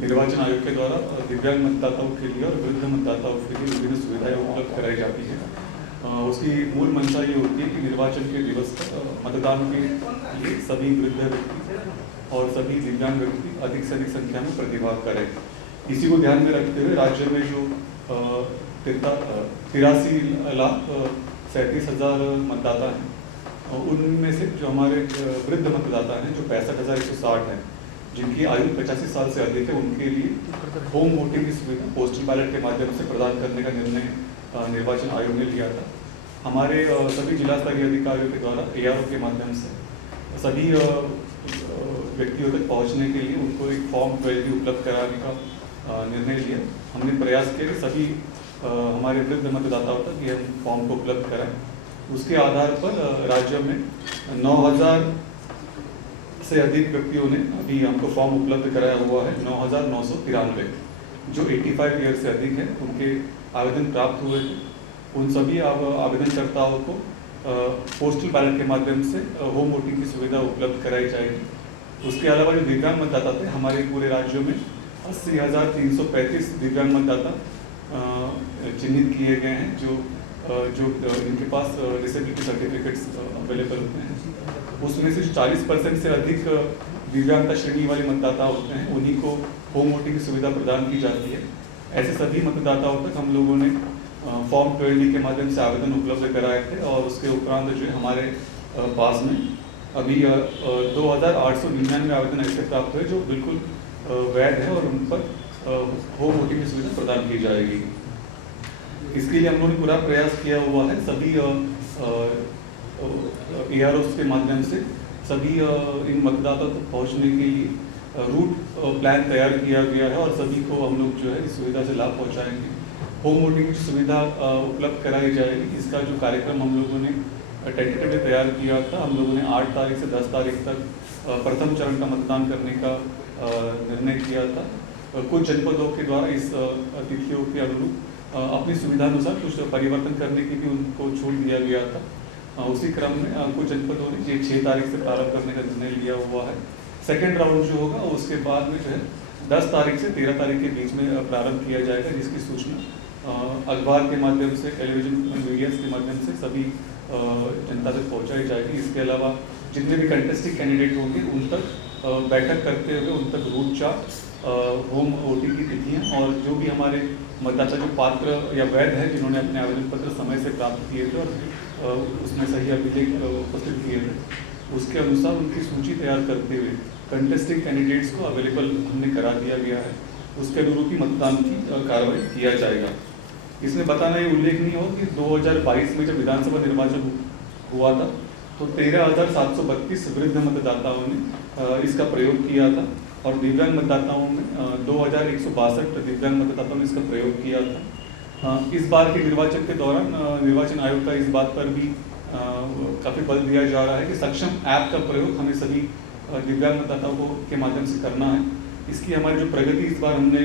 निर्वाचन आयोग के द्वारा दिव्यांग मतदाताओं के लिए और वृद्ध मतदाताओं के लिए विभिन्न सुविधाएं उपलब्ध कराई जाती है। उसकी मूल मंशा ये होती है कि निर्वाचन के दिवस पर मतदान के लिए सभी वृद्ध व्यक्ति और सभी दिव्यांग व्यक्ति अधिक से अधिक संख्या में प्रतिभाग करें। इसी को ध्यान में रखते हुए राज्य में जो 83,37,000 मतदाता हैं, उनमें से जो हमारे वृद्ध मतदाता हैं जो 65,160 हैं, जिनकी आयु 85 साल से अधिक है, उनके लिए होम वोटिंग की सुविधा पोस्टल बैलेट के माध्यम से प्रदान करने का निर्णय निर्वाचन आयोग ने लिया था। हमारे सभी जिला स्तरीय अधिकारियों के द्वारा ARO के माध्यम से सभी व्यक्तियों तक पहुंचने के लिए उनको एक फॉर्म 12 उपलब्ध कराने का निर्णय लिया। हमने प्रयास किया कि सभी हमारे वृद्ध मतदाताओं तक ये फॉर्म को उपलब्ध कराएं। उसके आधार पर राज्य में 9,000 से अधिक व्यक्तियों ने अभी हमको फॉर्म उपलब्ध कराया हुआ है। 9,993 जो 85 ईयर से अधिक है, उनके आवेदन प्राप्त हुए थे। उन सभी आवेदनकर्ताओं को पोस्टल बैलेट के माध्यम से होम वोटिंग की सुविधा उपलब्ध कराई जाएगी। उसके अलावा जो दिव्यांग मतदाता थे, हमारे पूरे राज्यों में 80,335 दिव्यांग मतदाता चिन्हित किए गए हैं, जो इनके पास डिसेबिलिटी सर्टिफिकेट्स अवेलेबल होते हैं। उसमें से 40% से अधिक दिव्यांगता श्रेणी वाले मतदाता होते हैं, उन्हीं को होम वोटिंग की सुविधा प्रदान की जाती है। ऐसे सभी मतदाताओं तक हम लोगों ने फॉर्म 12 के माध्यम से आवेदन उपलब्ध कराए थे। और उसके उपरांत जो है हमारे पास में अभी 2,899 आवेदन ऐसे प्राप्त हुए जो बिल्कुल वैध है और उन पर होम वोटिंग की सुविधा प्रदान की जाएगी। इसके लिए हम लोगों ने पूरा प्रयास किया हुआ है। सभी AROs के माध्यम से सभी इन मतदाताओं तक पहुंचने के लिए रूट प्लान तैयार किया गया है और सभी को हम लोग जो है इस सुविधा से लाभ पहुंचाएंगे। होम वोटिंग की सुविधा उपलब्ध कराई जाएगी। इसका जो कार्यक्रम हम लोगों ने टेंटेटिवली तैयार किया था, हम लोगों ने 8 तारीख से 10 तारीख तक प्रथम चरण का मतदान करने का निर्णय किया था। कुछ जनपदों के द्वारा इस तिथियों के अनुरूप अपनी सुविधानुसार कुछ परिवर्तन करने की भी उनको छूट दिया गया था। उसी क्रम में कुछ जनपदों ने 6 तारीख से प्रारंभ करने का निर्णय लिया हुआ है। सेकेंड राउंड जो होगा उसके बाद में जो है 10 तारीख से 13 तारीख के बीच में प्रारंभ किया जाएगा, जिसकी सूचना अखबार के माध्यम से, टेलीविजन मीडिया के माध्यम से सभी जनता तक पहुंचाई जाएगी। इसके अलावा जितने भी कंटेस्टिंग कैंडिडेट होंगे उन तक बैठक करते हुए उन तक रूट चार्ट, होम वोटिंग की तिथियाँ और जो भी हमारे मतदाता जो पात्र या वैध है जिन्होंने अपने आवेदन पत्र समय से प्राप्त किए थे और उसमें सही अभिलेख उपस्थित किए थे, उसके अनुसार उनकी सूची तैयार करते हुए कंटेस्टिंग कैंडिडेट्स को अवेलेबल हमने करा दिया गया है। उसके अनुरूप ही मतदान की कार्रवाई किया जाएगा। इसमें बताना ये उल्लेखनीय हो कि 2022 में जब विधानसभा निर्वाचन हुआ था तो 13,732 वृद्ध मतदाताओं ने इसका प्रयोग किया था और दिव्यांग मतदाताओं में 2,162 दिव्यांग मतदाताओं ने इसका प्रयोग किया था। इस बार के निर्वाचन के दौरान निर्वाचन आयोग का इस बात पर भी काफ़ी बल दिया जा रहा है कि सक्षम ऐप का प्रयोग हमें सभी दिव्यांग मतदाताओं को के माध्यम से करना है। इसकी हमारी जो प्रगति इस बार हमने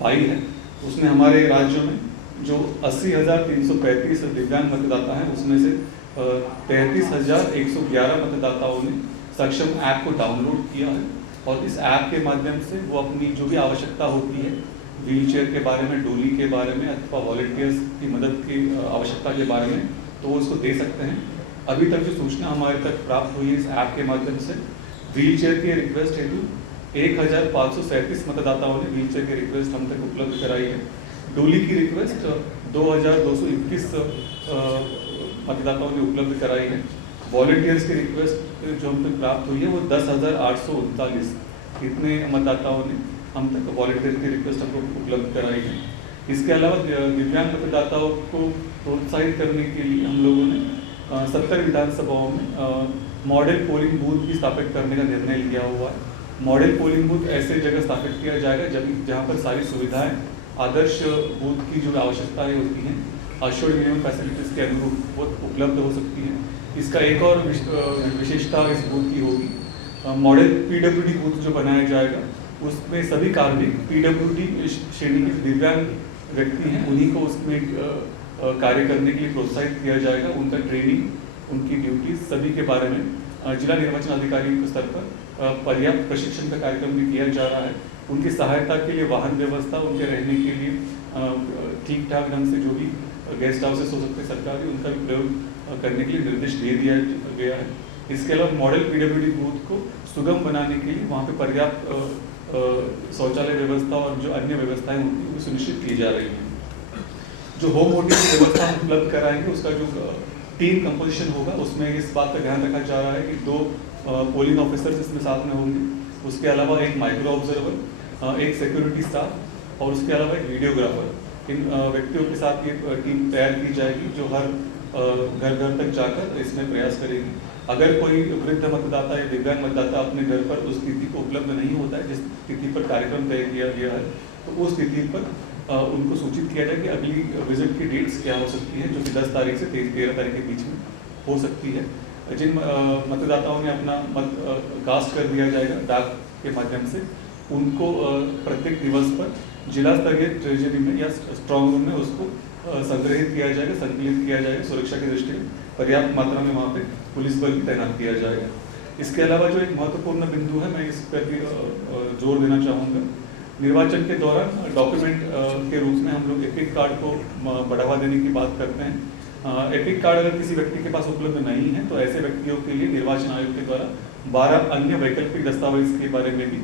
पाई है, उसमें हमारे राज्यों में जो 80,335 दिव्यांग मतदाता हैं, उसमें से 33,111 मतदाताओं ने सक्षम ऐप को डाउनलोड किया है और इस ऐप के माध्यम से वो अपनी जो भी आवश्यकता होती है, व्हीलचेयर के बारे में, डोली के बारे में अथवा वॉलंटियर्स की मदद की आवश्यकता के बारे में, तो वो उसको दे सकते हैं। अभी तक जो सूचना हमारे तक प्राप्त हुई है इस ऐप के माध्यम से, व्हीलचेयर की रिक्वेस्ट हेतु 1,537 मतदाताओं ने व्हीलचेयर की रिक्वेस्ट हम तक उपलब्ध कराई है। डोली की रिक्वेस्ट 2,221 मतदाताओं ने उपलब्ध कराई है। वॉलंटियर्स की रिक्वेस्ट जो हम तक प्राप्त हुई है वो 10,839 इतने मतदाताओं ने हम तक वॉलंटियर की रिक्वेस्ट हमको उपलब्ध कराई है। इसके अलावा दिव्यांग मतदाताओं को प्रोत्साहित करने के लिए हम लोगों ने 70 विधानसभाओं में मॉडल पोलिंग बूथ भी स्थापित करने का निर्णय लिया हुआ है। मॉडल पोलिंग बूथ ऐसे जगह स्थापित किया जाएगा जहाँ पर सारी सुविधाएं आदर्श बूथ की जो आवश्यकताएं होती हैं, अश्योर्ड मिनिमम फैसिलिटीज़ के अनुरूप वो उपलब्ध हो सकती हैं। इसका एक और विशेषता इस बूथ की होगी, मॉडल PWD बूथ जो बनाया जाएगा उसमें सभी कार्मिक PWD श्रेणी के दिव्यांग व्यक्ति हैं उन्हीं को उसमें कार्य करने के लिए प्रोत्साहित किया जाएगा। उनका ट्रेनिंग, उनकी ड्यूटीज सभी के बारे में जिला निर्वाचन अधिकारी के स्तर पर पर्याप्त प्रशिक्षण का कार्यक्रम भी किया जा रहा है। उनकी सहायता के लिए वाहन व्यवस्था, उनके रहने के लिए ठीक ठाक ढंग से जो भी गेस्ट हाउसेस हो सकते हैं सरकारी, उनका भी प्रयोग करने के लिए निर्देश दे दिया गया है। इसके अलावा मॉडल पीडब्ल्यूडी बूथ को सुगम बनाने के लिए वहाँ पे पर्याप्त शौचालय व्यवस्था और जो अन्य व्यवस्थाएं होती हैं वो सुनिश्चित की जा रही हैं। जो होम वोटिंग की व्यवस्था हम उपलब्ध कराएंगे, उसका जो टीम कंपोजिशन होगा उसमें इस बात का ध्यान रखा जा रहा है कि 2 पोलिंग ऑफिसर्स इसमें साथ में होंगे, उसके अलावा एक माइक्रो ऑब्जर्वर, एक सिक्योरिटी स्टाफ और उसके अलावा एक वीडियोग्राफर। इन व्यक्तियों के साथ ये टीम तैयार की जाएगी जो हर घर घर तक जाकर इसमें प्रयास करेगी। अगर कोई वृद्ध मतदाता या दिव्यांग मतदाता अपने घर पर उस तिथि को उपलब्ध नहीं होता है जिस तिथि पर कार्यक्रम तय किया गया है, तो उस तिथि पर उनको सूचित किया जाए कि अगली विजिट की डेट्स क्या हो सकती है, जो कि 10 तारीख से 13 तारीख के बीच में हो सकती है। जिन मतदाताओं ने अपना मत कास्ट कर दिया जाएगा डाक के माध्यम से, उनको प्रत्येक दिवस पर जिला स्तरीय ट्रेजरी में या स्ट्रॉन्ग रूम में उसको संग्रहित किया जाएगा, संकलित किया जाएगा। सुरक्षा की दृष्टि में पर्याप्त मात्रा में वहाँ पे पुलिस बल भी तैनात किया जाएगा। इसके अलावा जो एक महत्वपूर्ण बिंदु है, मैं इस पर भी जोर देना चाहूँगा। निर्वाचन के दौरान डॉक्यूमेंट के रूप में हम लोग एपिक कार्ड को बढ़ावा देने की बात करते हैं। एपिक कार्ड अगर किसी व्यक्ति के पास उपलब्ध नहीं है तो ऐसे व्यक्तियों के लिए निर्वाचन आयोग के द्वारा 12 अन्य वैकल्पिक दस्तावेज के बारे में भी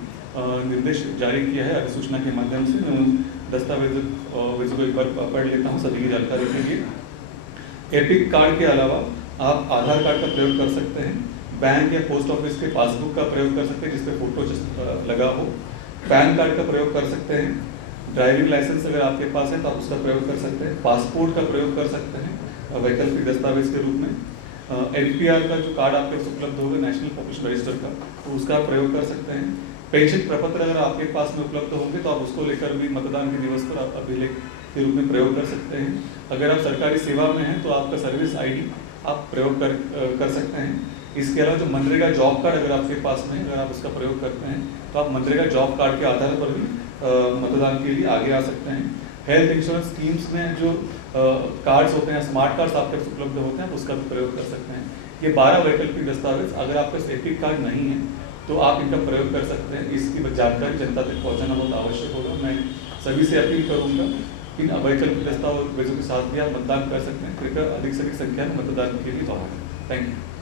निर्देश जारी किया है अधिसूचना के माध्यम से। मैं उन दस्तावेजों को एक बार पढ़ लेता हूँ सभी की जानकारी के लिए। एपिक कार्ड के अलावा आप आधार कार्ड का प्रयोग कर सकते हैं, बैंक या पोस्ट ऑफिस के पासबुक का प्रयोग कर सकते हैं जिसपे फोटो लगा हो, पैन कार्ड का प्रयोग कर सकते हैं, ड्राइविंग लाइसेंस अगर आपके पास है तो आप उसका प्रयोग कर सकते हैं, पासपोर्ट का प्रयोग कर सकते हैं वैकल्पिक दस्तावेज के रूप में। एनपीआर का जो कार्ड आपके पास उपलब्ध होगा नेशनल पॉपुलेशन रजिस्टर का, तो उसका प्रयोग कर सकते हैं। पेंशन प्रपत्र अगर आपके पास में उपलब्ध होंगे तो आप उसको लेकर भी मतदान के दिवस पर आप अभिलेख के रूप में प्रयोग कर सकते हैं। अगर आप सरकारी सेवा में हैं तो आपका सर्विस आईडी आप प्रयोग कर सकते हैं। इसके अलावा जो मनरेगा जॉब कार्ड अगर आपके पास में, अगर आप उसका प्रयोग करते हैं तो आप मनरेगा जॉब कार्ड के आधार पर भी मतदान के लिए आगे आ सकते हैं। हेल्थ इंश्योरेंस स्कीम्स में जो कार्ड्स होते हैं, स्मार्ट कार्ड्स आपके पास उपलब्ध होते हैं, उसका भी प्रयोग कर सकते हैं। ये 12 वैकल्पिक दस्तावेज अगर आपके पास एपिक कार्ड नहीं है तो आप इनका प्रयोग कर सकते हैं। इसकी जानकारी जनता तक पहुंचाना बहुत आवश्यक होगा। मैं सभी से अपील करूंगा इन वैकल्पिक दस्तावेजों के साथ भी आप मतदान कर सकते हैं। कृपया अधिक से अधिक संख्या में मतदान के लिए बाहर। Thank you.